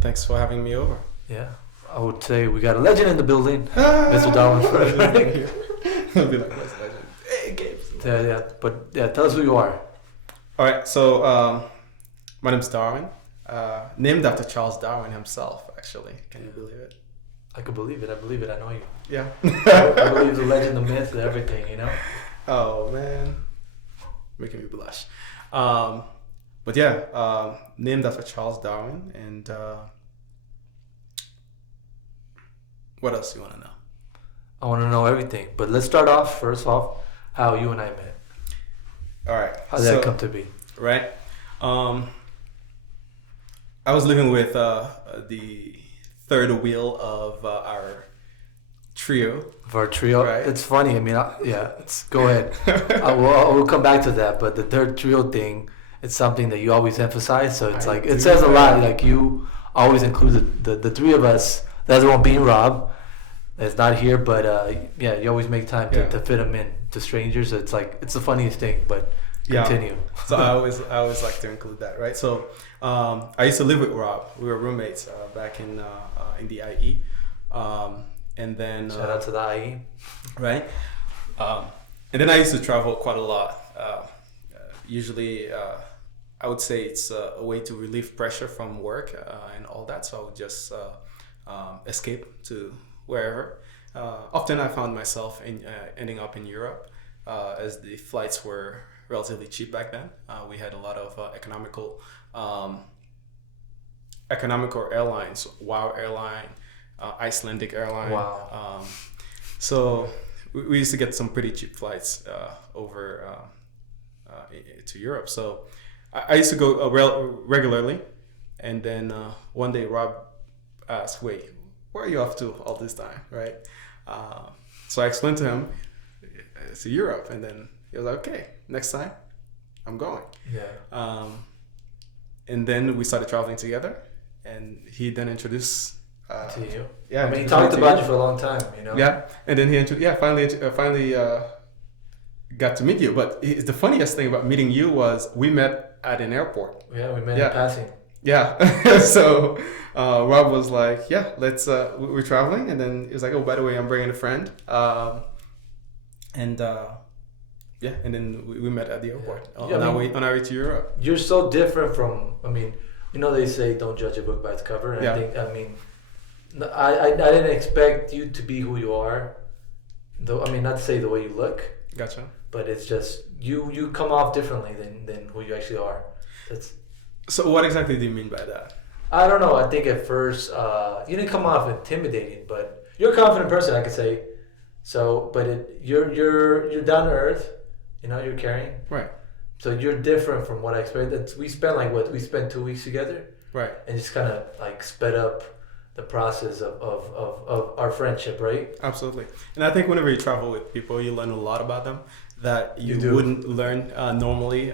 Thanks for having me over. Yeah, I would say we got a legend in the building, Ah, Mr. Darwin. He'll be like, what's legend? Hey, Gabe. Tell us who you are. All right, so my name's Darwin, named after Charles Darwin himself, actually. Can you believe it? I could believe it. I believe it. I know you. Yeah. I believe the legend, the myth, everything. You know. Oh man, making me blush. But yeah, named after Charles Darwin, and what else do you want to know? I want to know everything, but let's start off first off how you and I met. All right. How did that come to be? Right. I was living with the third wheel of our trio. Of our trio, right? It's funny. I mean, go ahead. I will come back to that, but the third trio thing, it's something that you always emphasize. So it's it says a lot. Like you always include the three of us. That's one being Rob. That's not here, but you always make time to fit him in to strangers. It's it's the funniest thing. But continue. So I always like to include that, right? So I used to live with Rob. We were roommates back in the IE, and then shout out to the IE, right? And then I used to travel quite a lot. Usually, I would say it's a way to relieve pressure from work and all that. So I would just escape to wherever. Often I found myself ending up in Europe as the flights were relatively cheap back then. We had a lot of economical airlines, WOW Airline, Icelandic Airline. Wow. So we used to get some pretty cheap flights over to Europe. So I used to go regularly. And then one day Rob asked, wait, where are you off to all this time, right? So I explained to him, it's Europe. And then he was like, okay, next time I'm going. Yeah. And then we started traveling together, and he then introduced to you. Yeah, I mean, he talked about you for a long time, you know. Yeah, and then he finally got to meet you. But the funniest thing about meeting you was we met at an airport. Yeah, we met in passing. Yeah. So Rob was like, yeah, let's we're traveling, and then he was like, oh, by the way, I'm bringing a friend. And then we met at the airport on our way to Europe. You're so different from, I mean, they say don't judge a book by its cover. And I didn't expect you to be who you are. Though, I mean, not to say the way you look. Gotcha. But it's just, you come off differently than who you actually are. So what exactly do you mean by that? I don't know. I think at first, you didn't come off intimidating, but you're a confident person, I could say. So, but you're down to earth. You're caring. Right. So you're different from what I expected. We spent 2 weeks together. Right. And just kind of sped up the process of our friendship, right? Absolutely. And I think whenever you travel with people, you learn a lot about them that you wouldn't learn normally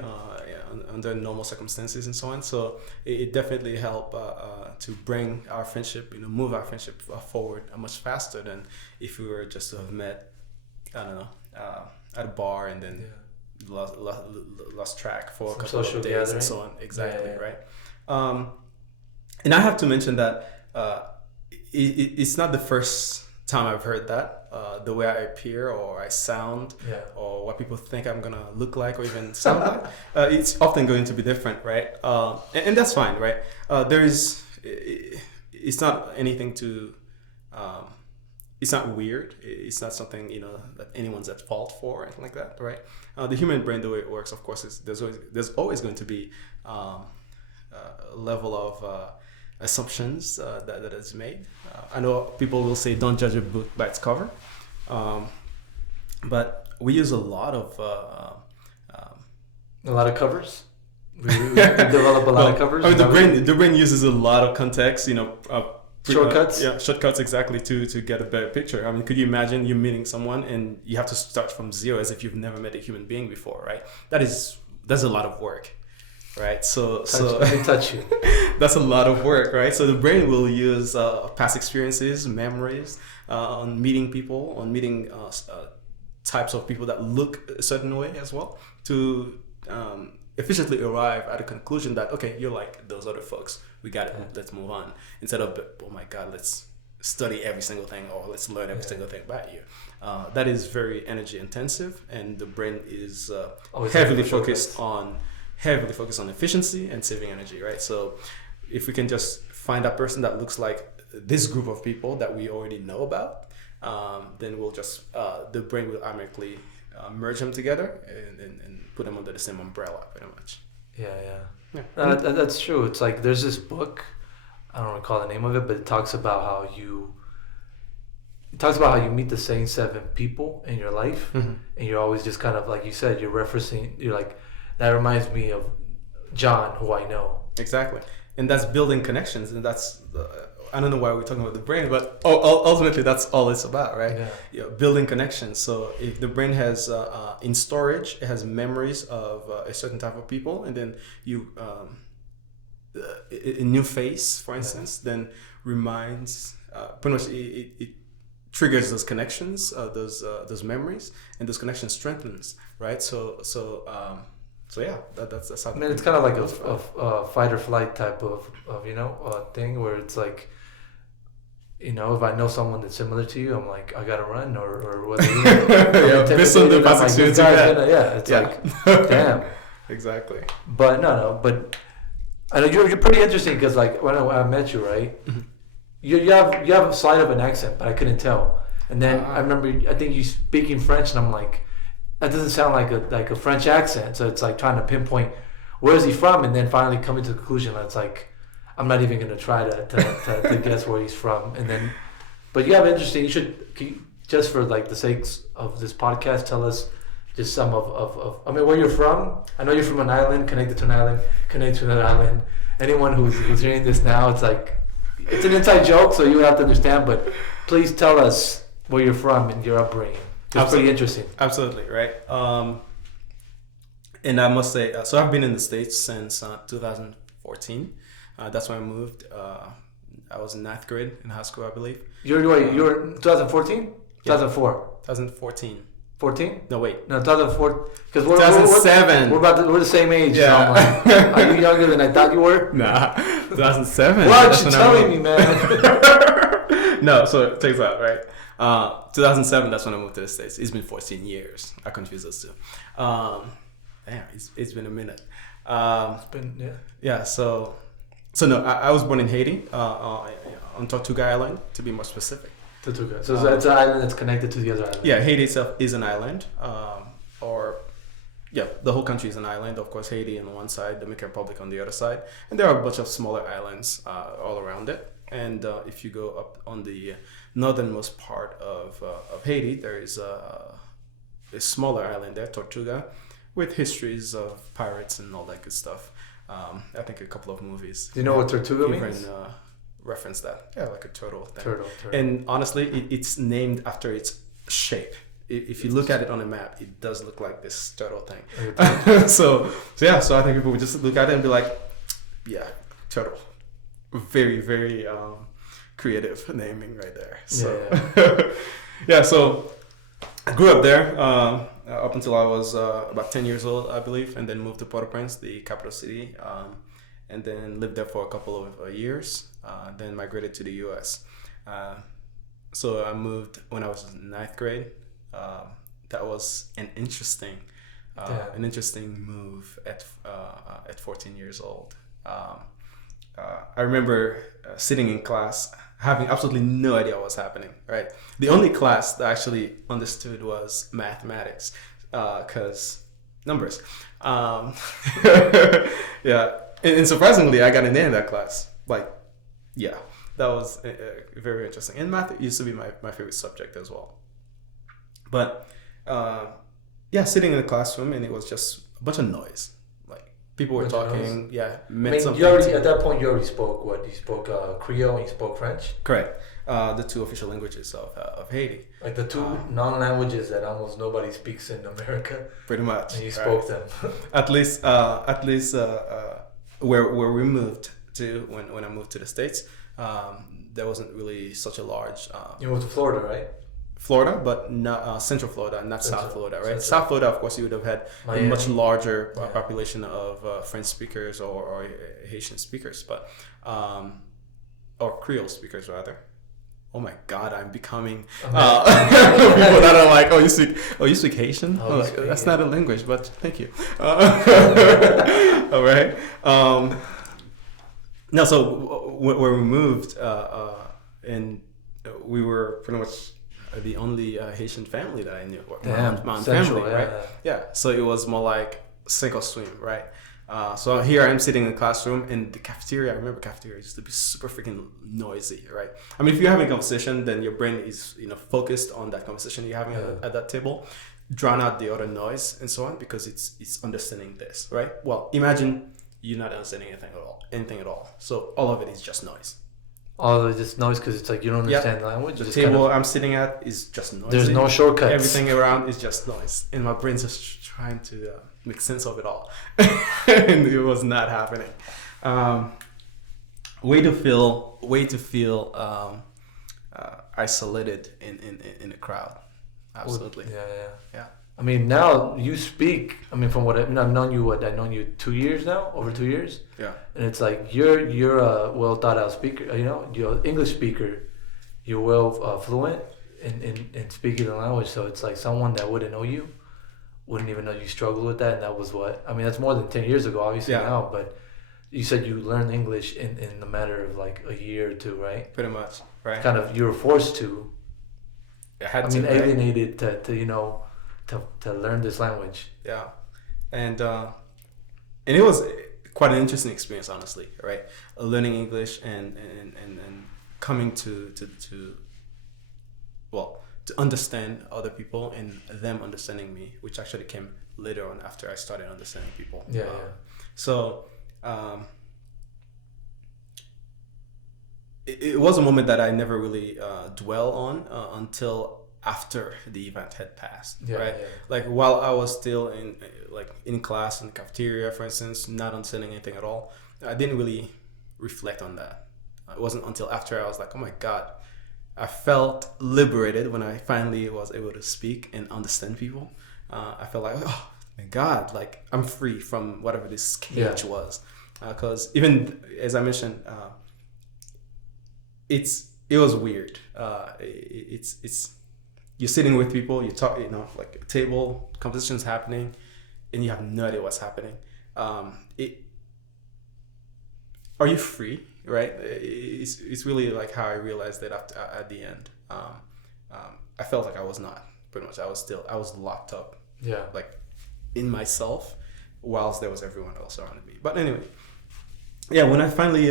under normal circumstances and so on. So it definitely helped to bring our friendship, move our friendship forward much faster than if we were just to have met, I don't know, at a bar and then lost track for a couple of days gathering and so on. Exactly, right? And I have to mention that it's not the first time I've heard that. The way I appear or I sound or what people think I'm gonna look like or even sound like, it's often going to be different, right? And that's fine, right? It's not anything to, it's not weird. It's not something, that anyone's at fault for or anything like that, right? The human brain, the way it works, of course, is there's always going to be a level of assumptions that is made. I know people will say don't judge a book by its cover, but we use a lot of covers. We develop a lot of covers. I mean, the brain uses a lot of context, shortcuts. Shortcuts exactly to get a better picture. I mean, could you imagine you meeting someone and you have to start from zero as if you've never met a human being before, right? That's a lot of work. Right, let me touch you. That's a lot of work, right? So the brain will use past experiences, memories, on meeting people, on meeting types of people that look a certain way as well, to efficiently arrive at a conclusion that, okay, you're like those other folks We got it. Let's move on. Instead of, oh my God, let's study every single thing, or let's learn every single thing about you. That is very energy intensive, and the brain is heavily focused on efficiency and saving energy, right? So if we can just find a person that looks like this group of people that we already know about, then we'll just the brain will automatically merge them together and put them under the same umbrella, pretty much. Yeah. That's true. It's like there's this book, I don't recall the name of it, but it talks about how you meet the same 7 people in your life, and you're always just kind of, like you said, you're like, that reminds me of John, who I know. Exactly. And that's building connections, and that's I don't know why we're talking about the brain, but ultimately that's all it's about, right? Building connections. So if the brain has in storage, it has memories of a certain type of people, and then you a new face, for instance, then reminds pretty much it triggers those connections, those memories, and those connections strengthens, right? So yeah, that's how. I mean, it's kind of like a fight or flight type of thing where it's like, if I know someone that's similar to you, I'm like, I gotta run, or whether based on the past experience, it's like, damn. Exactly. But but I know you're pretty interesting, because like when I met you, right, you have a slight of an accent, but I couldn't tell. And then I remember, I think you speaking French, and I'm like, that doesn't sound like a French accent. So it's like trying to pinpoint where is he from, and then finally coming to the conclusion that it's like, I'm not even gonna try to guess where he's from. And then, but you have interesting. Can you, just for like the sakes of this podcast, tell us just some of I mean, where you're from. I know you're from an island, connected to an island, connected to another island. Anyone who's hearing this now, it's like, it's an inside joke, so you have to understand. But please tell us where you're from and your upbringing. It's pretty interesting. Absolutely, right. And I must say, so I've been in the States since 2014. That's when I moved. I was in 9th grade in high school, I believe. You're 2014? 2004? 2014. 14? No, wait. No, 2004. Because 2007. We're the same age. Yeah. So I'm like, are you younger than I thought you were? Nah, 2007. What are you telling me, man? No, so it takes out, right? 2007, that's when I moved to the States. It's been 14 years. I confuse those two. Damn, it's been a minute. It's been, yeah. So no, I was born in Haiti, on Tortuga Island, to be more specific. Tortuga. So that's an island that's connected to the other island. Yeah, Haiti itself is an island. The whole country is an island. Of course, Haiti on one side, Dominican Republic on the other side, and there are a bunch of smaller islands all around it. And if you go up on the northernmost part of Haiti, there is a smaller island there, Tortuga, with histories of pirates and all that good stuff. I think a couple of movies. Do you know what Tortuga means? Reference that. Yeah, like a turtle thing. Turtle. And honestly, it's named after its shape. If you look at it on a map, it does look like this turtle thing. So I think people would just look at it and be like, yeah, turtle. Very, very creative naming right there. So yeah, so I grew up there up until I was about 10 years old, I believe, and then moved to Port-au-Prince, the capital city, and then lived there for a couple of years, then migrated to the US. So I moved when I was in 9th grade. That was an interesting move at 14 years old. I remember sitting in class, having absolutely no idea what was happening, right? The only class that I actually understood was mathematics, because numbers. Yeah. And surprisingly, I got an A in that class. Like, yeah, that was very interesting. And math used to be my favorite subject as well. But, sitting in the classroom, and it was just a bunch of noise. People were talking, meant something. At that point, you already spoke what? You spoke Creole and you spoke French? Correct. The two official languages of Haiti. Like the two non-languages that almost nobody speaks in America. Pretty much. And you spoke them. At least where we moved to, when I moved to the States, there wasn't really such a large... you moved to Florida, right? Florida, but not Central Florida, not South Florida, right? South Florida, of course, you would have had a much larger population of French speakers or Haitian speakers, but or Creole speakers rather. Oh my God, I'm becoming people that are like, you speak Haitian? That's not a language, but thank you. All right. No, so when we moved, and we were pretty much the only Haitian family that I knew. My family, right? Yeah. So it was more like sink or swim, right? So here I am sitting in the classroom, and the cafeteria, I remember cafeteria used to be super freaking noisy, right? I mean, if you're having a conversation, then your brain is, focused on that conversation you're having at that table, drown out the other noise and so on, because it's understanding this, right? Well, imagine you're not understanding anything at all. So all of it is just noise. All of it is noise because it's like you don't understand the language. The table I'm sitting at is just noise. There's no shortcuts. Everything around is just noise, and my brain's just trying to make sense of it all, and it was not happening. Way to feel isolated in a crowd. Absolutely. Yeah. I mean, now you speak. I mean, from what I've known you, I've known you 2 years now, over 2 years. Yeah. And it's like you're a well thought out speaker. You're an English speaker. You're well fluent in speaking the language. So it's like someone that wouldn't know you wouldn't even know you struggled with that. And that was that's more than 10 years ago, obviously now. But you said you learned English in the matter of like a year or two, right? Pretty much, right? Kind of, you were forced to. Alienated to learn this language. Yeah, and it was quite an interesting experience, honestly, right? Learning English and coming to understand other people and them understanding me, which actually came later on after I started understanding people. So it was a moment that I never really dwell on until after the event had passed, right? Yeah. Like while I was still in class in the cafeteria, for instance, not understanding anything at all, I didn't really reflect on that. It wasn't until after I was like, oh my God, I felt liberated when I finally was able to speak and understand people. I felt like, oh my God, like I'm free from whatever this cage was. Because even as I mentioned, it was weird. It's you're sitting with people, you talk, like a table, conversations happening, and you have no idea what's happening. Are you free, right? It's really like how I realized that at the end. I felt like I was not, pretty much. I was locked up, like in myself, whilst there was everyone else around me. But anyway, when I finally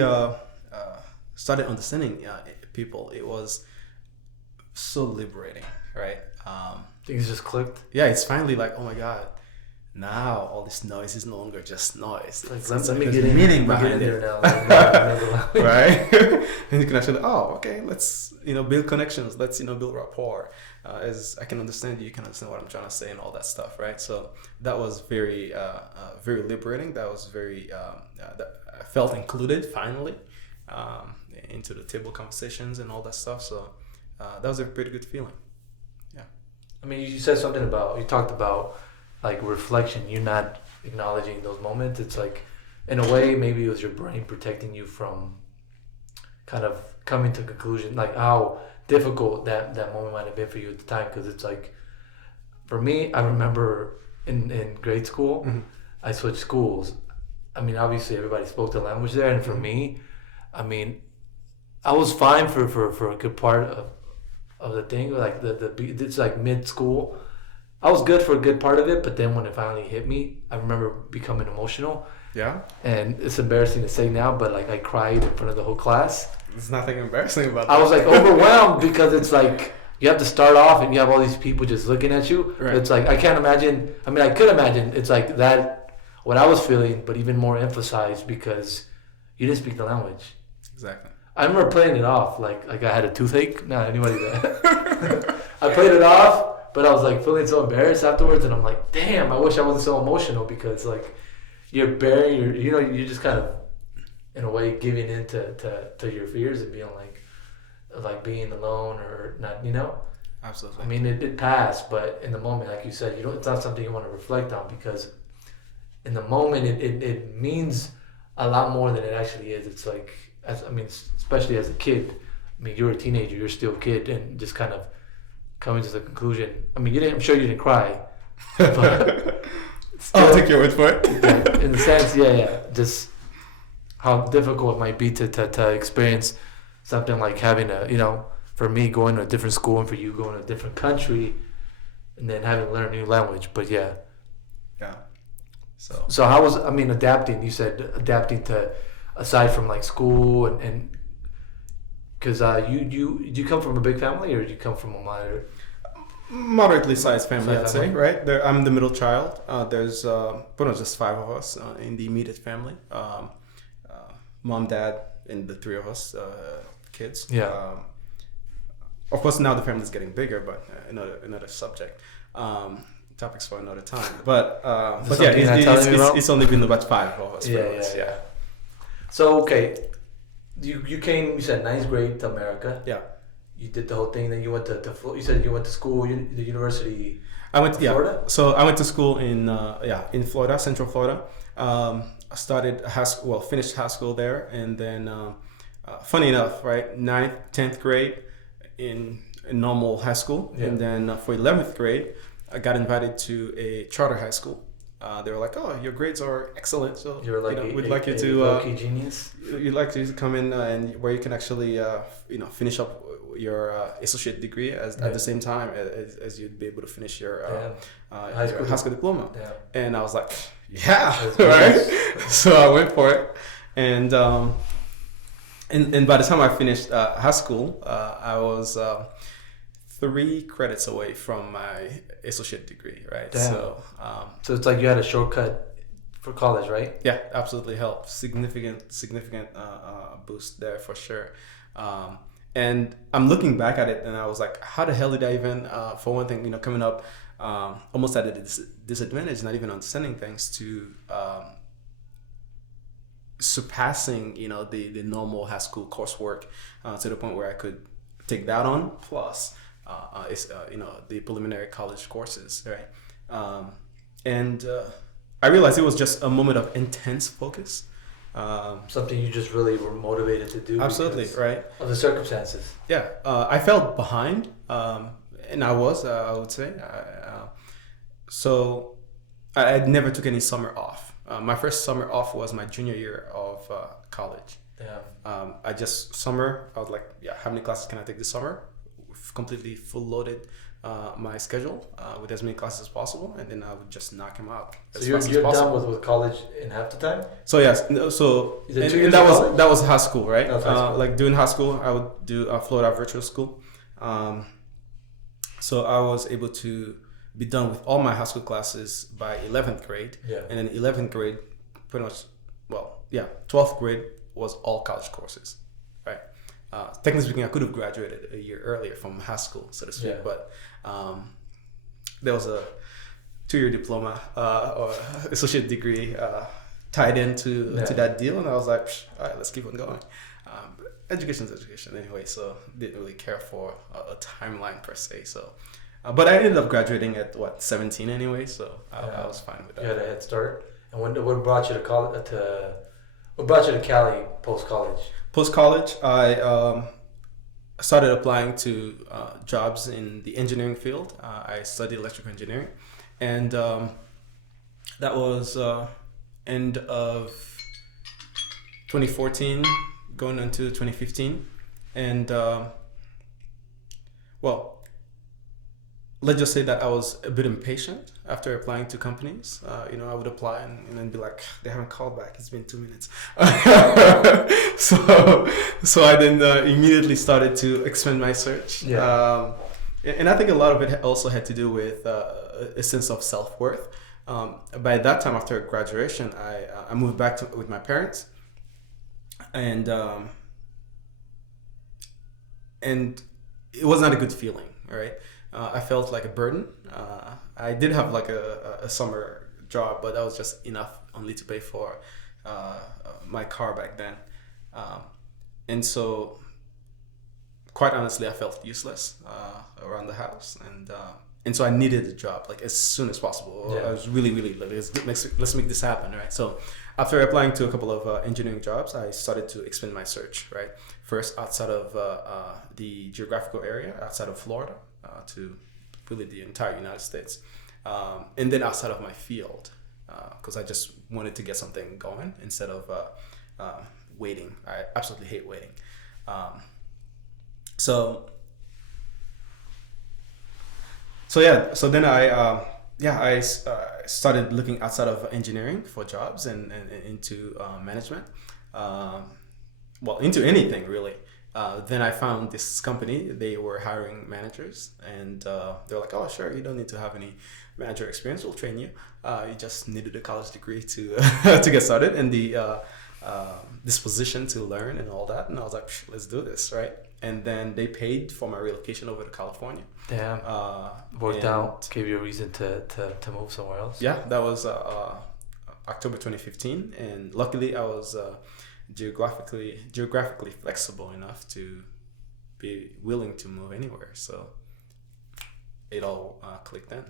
started understanding people, it was so liberating, right? Things just clicked. Yeah, it's finally like, oh my God, now all this noise is no longer just noise. Let me get meaning behind it now. Right? And you can actually, okay, let's build connections. Let's build rapport. As I can understand you can understand what I'm trying to say and all that stuff, right? So that was very, very liberating. That was very. That I felt included finally into the table conversations and all that stuff. So that was a pretty good feeling. Yeah. I mean, you said something you talked about like reflection. You're not acknowledging those moments. It's like, in a way, maybe it was your brain protecting you from kind of coming to a conclusion, like how difficult that moment might have been for you at the time. Because it's like, for me, I remember in grade school, mm-hmm. I switched schools. I mean, obviously everybody spoke the language there, and for me, I mean, I was fine for a good part of the thing. Like it's like mid school, I was good for a good part of it, but then when it finally hit me, I remember becoming emotional. Yeah. And it's embarrassing to say now, but like I cried in front of the whole class. There's nothing embarrassing about that. I was like overwhelmed because it's like you have to start off and you have all these people just looking at you. Right. It's like I can't imagine. I mean, I could imagine. It's like that what I was feeling, but even more emphasized because you didn't speak the language. Exactly. I remember playing it off like I had a toothache. Not anybody that. I played it off, but I was like feeling so embarrassed afterwards, and I'm like, damn, I wish I wasn't so emotional because like you're bearing you're just kind of in a way giving in to your fears and being like being alone or not, Absolutely. I mean, it passed, but in the moment, like you said, it's not something you want to reflect on, because in the moment, it means a lot more than it actually is. It's like, especially as a kid. I mean, you're a teenager, you're still a kid, and just kind of coming to the conclusion. I mean, I'm sure you didn't cry, but I'll take your word for it. Yeah, in the sense, yeah. Just how difficult it might be to experience something like having for me going to a different school, and for you going to a different country, and then having to learn a new language. But yeah. So how was adapting? You said adapting to, aside from like school and because you come from a big family, or did you come from a moderately sized family, I'd say, right? I'm the middle child. There's just 5 of us in the immediate family. Mom, dad, and the 3 of us kids. Yeah. Of course, now the family's getting bigger, but another subject. Topics for another time. But yeah, it's only been about 5 of us. Yeah. So okay, you came. You said 9th grade to America. Yeah. You did the whole thing. Then you went to you said you went to school, the university. I went to Florida. So I went to school in Florida, Central Florida. I started finished high school there, and then funny enough, right, 9th, 10th grade in normal high school, and then for 11th grade, I got invited to a charter high school. They were like, "Oh, your grades are excellent, so we'd like you to genius. You'd like to come in and where you can actually finish up your associate degree at the same time as you'd be able to finish your high school diploma." Yeah. And I was like, "Yeah, right." So I went for it, and by the time I finished high school, I was 3 credits away from my associate degree, right? Damn. So it's like you had a shortcut for college, right? Yeah, absolutely helped. Significant boost there for sure. And I'm looking back at it, and I was like, how the hell did I even, for one thing, coming up almost at a disadvantage, not even understanding things, to surpassing, the normal high school coursework to the point where I could take that on, plus the preliminary college courses, right? And I realized it was just a moment of intense focus. Something you just really were motivated to do. Absolutely, right? Of the circumstances. Yeah, I felt behind, and I would say. So I never took any summer off. My first summer off was my junior year of college. Yeah. I was like, how many classes can I take this summer? Completely full loaded my schedule with as many classes as possible, and then I would just knock them out. So you're done with college in half the time? So yes, and that was high school, right? High school. Like during high school, I would do Florida virtual school. So I was able to be done with all my high school classes by 11th grade. Yeah. And then 11th grade, 12th grade was all college courses, right? Technically speaking, I could have graduated a year earlier from high school, so to speak, but there was a 2-year diploma or associate degree tied into that deal, and I was like, all right, let's keep on going. Education's education anyway, so didn't really care for a timeline per se. So, but I ended up graduating at 17 anyway, so I was fine with that. You had a head start. And what brought you to college? What brought you to Cali post college? Post college, I started applying to jobs in the engineering field. I studied electrical engineering, and that was end of 2014, going into 2015, and let's just say that I was a bit impatient after applying to companies. I would apply and then be like, they haven't called back. It's been 2 minutes. So I then immediately started to expand my search. Yeah. And I think a lot of it also had to do with a sense of self-worth. By that time, after graduation, I moved back with my parents, and it was not a good feeling, right? I felt like a burden. I did have like a summer job, but that was just enough only to pay for my car back then. And so quite honestly, I felt useless around the house, and so I needed a job like as soon as possible. Yeah. I was really like, let's make this happen, right? So after applying to a couple of engineering jobs, I started to expand my search, right? First outside of the geographical area, outside of Florida, to really the entire United States, and then outside of my field, because I just wanted to get something going instead of waiting. I absolutely hate waiting. So then I started looking outside of engineering for jobs and into management, into anything really. Then I found this company. They were hiring managers, and they're like, "Oh, sure, you don't need to have any manager experience. We'll train you. You just needed a college degree to to get started, and the disposition to learn and all that." And I was like, "Let's do this, right?" And then they paid for my relocation over to California. Damn. Worked out. Gave you a reason to move somewhere else. Yeah, that was October 2015, and luckily I was geographically flexible enough to be willing to move anywhere. So it all clicked in.